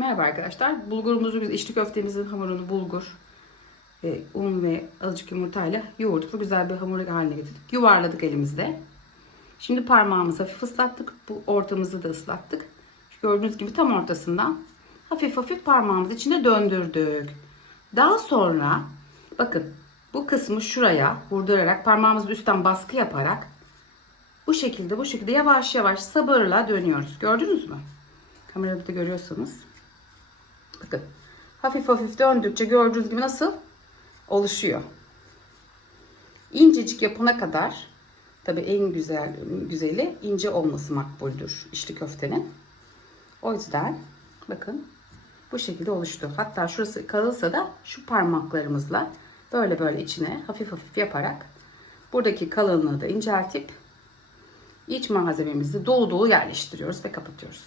Merhaba arkadaşlar. Bulgurumuzu biz içli köftemizin hamurunu bulgur, e, un ve azıcık yumurtayla yoğurduk ve güzel bir hamur haline getirdik. Yuvarladık elimizde. Şimdi parmağımızı hafif ıslattık. Bu ortamızı da ıslattık. Gördüğünüz gibi tam ortasından hafif hafif parmağımızı içinde döndürdük. Daha sonra bakın bu kısmı şuraya vurdurarak parmağımızı üstten baskı yaparak bu şekilde bu şekilde yavaş yavaş sabırla dönüyoruz. Gördünüz mü? Kamerada da görüyorsanız. Bakın. Hafif hafif döndükçe gördüğünüz gibi nasıl oluşuyor. İncecik yapana kadar tabii en güzel güzeli ince olması makbuldür içli köftenin. O yüzden bakın bu şekilde oluştu. Hatta şurası kalırsa da şu parmaklarımızla böyle böyle içine hafif hafif yaparak buradaki kalınlığı da inceltip iç malzememizi dolu dolu yerleştiriyoruz ve kapatıyoruz.